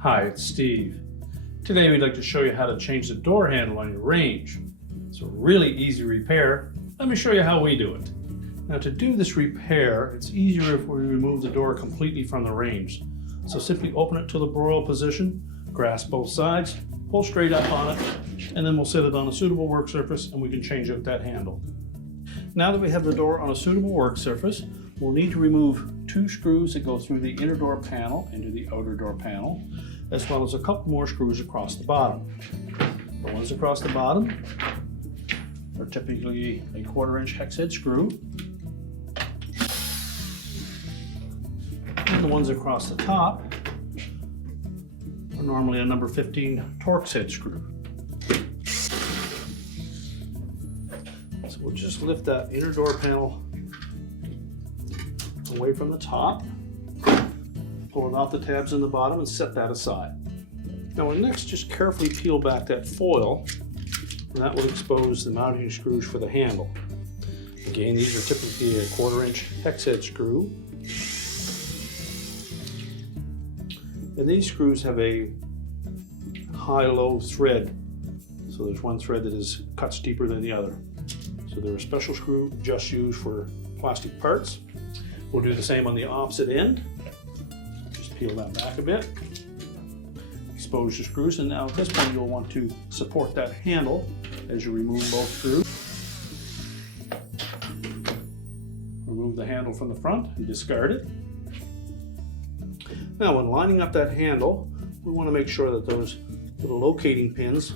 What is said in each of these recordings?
Hi, it's Steve. Today we'd like to show you how to change the door handle on your range. It's a really easy repair. Let me show you how we do it. Now to do this repair, it's easier if we remove the door completely from the range. So simply open it to the broil position, grasp both sides, pull straight up on it, and then we'll set it on a suitable work surface and we can change out that handle. Now that we have the door on a suitable work surface, we'll need to remove 2 screws that go through the inner door panel into the outer door panel, as well as a couple more screws across the bottom. The ones across the bottom are typically a 1/4" hex head screw. And the ones across the top are normally a number 15 Torx head screw. So we'll just lift that inner door panel away from the top, pull it off the tabs in the bottom and set that aside. Now we'll next just carefully peel back that foil, and that will expose the mounting screws for the handle. Again, these are typically a 1/4" hex head screw. And these screws have a high-low thread, so there's one thread that is cuts deeper than the other. So they're a special screw just used for plastic parts. We'll do the same on the opposite end. Just peel that back a bit, expose the screws, and now at this point you'll want to support that handle as you remove both screws. Remove the handle from the front and discard it. Now when lining up that handle, we want to make sure that those little locating pins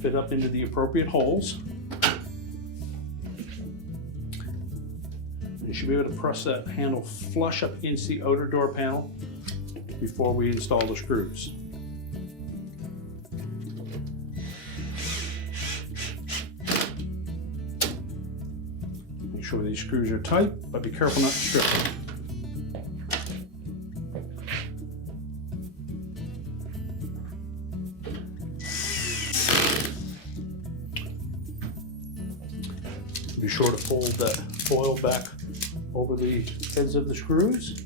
fit up into the appropriate holes. You should be able to press that handle flush up against the outer door panel before we install the screws. Make sure these screws are tight, but be careful not to strip them. Be sure to fold that foil back over the heads of the screws.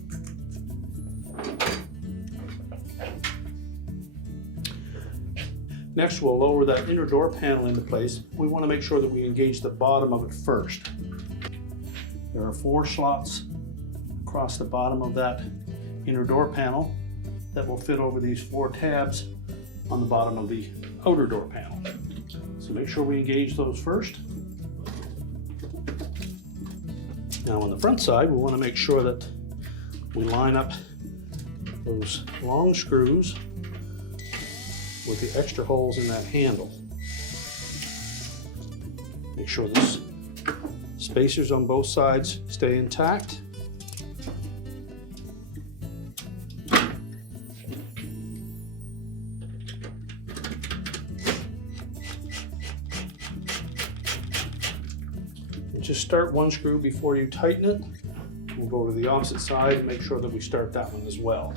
Next, we'll lower that inner door panel into place. We want to make sure that we engage the bottom of it first. There are 4 slots across the bottom of that inner door panel that will fit over these 4 tabs on the bottom of the outer door panel. So make sure we engage those first. Now on the front side, we want to make sure that we line up those long screws with the extra holes in that handle. Make sure the spacers on both sides stay intact. Just start one screw before you tighten it. We'll go to the opposite side and make sure that we start that one as well.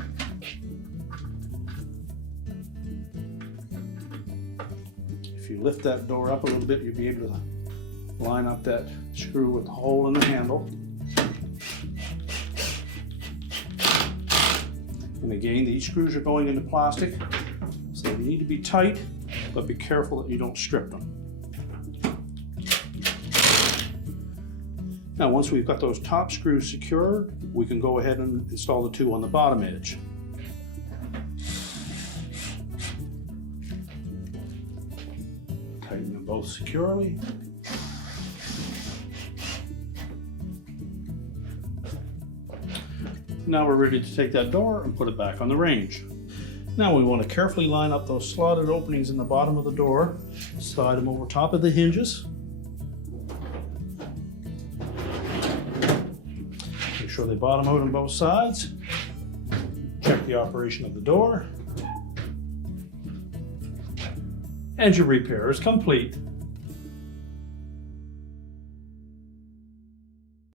If you lift that door up a little bit, you'll be able to line up that screw with the hole in the handle. And again, these screws are going into plastic, so they need to be tight, but be careful that you don't strip them. Now once we've got those top screws secured, we can go ahead and install the 2 on the bottom edge. Tighten them both securely. Now we're ready to take that door and put it back on the range. Now we want to carefully line up those slotted openings in the bottom of the door, slide them over top of the hinges. Make sure they bottom out on both sides. Check the operation of the door. And your repair is complete.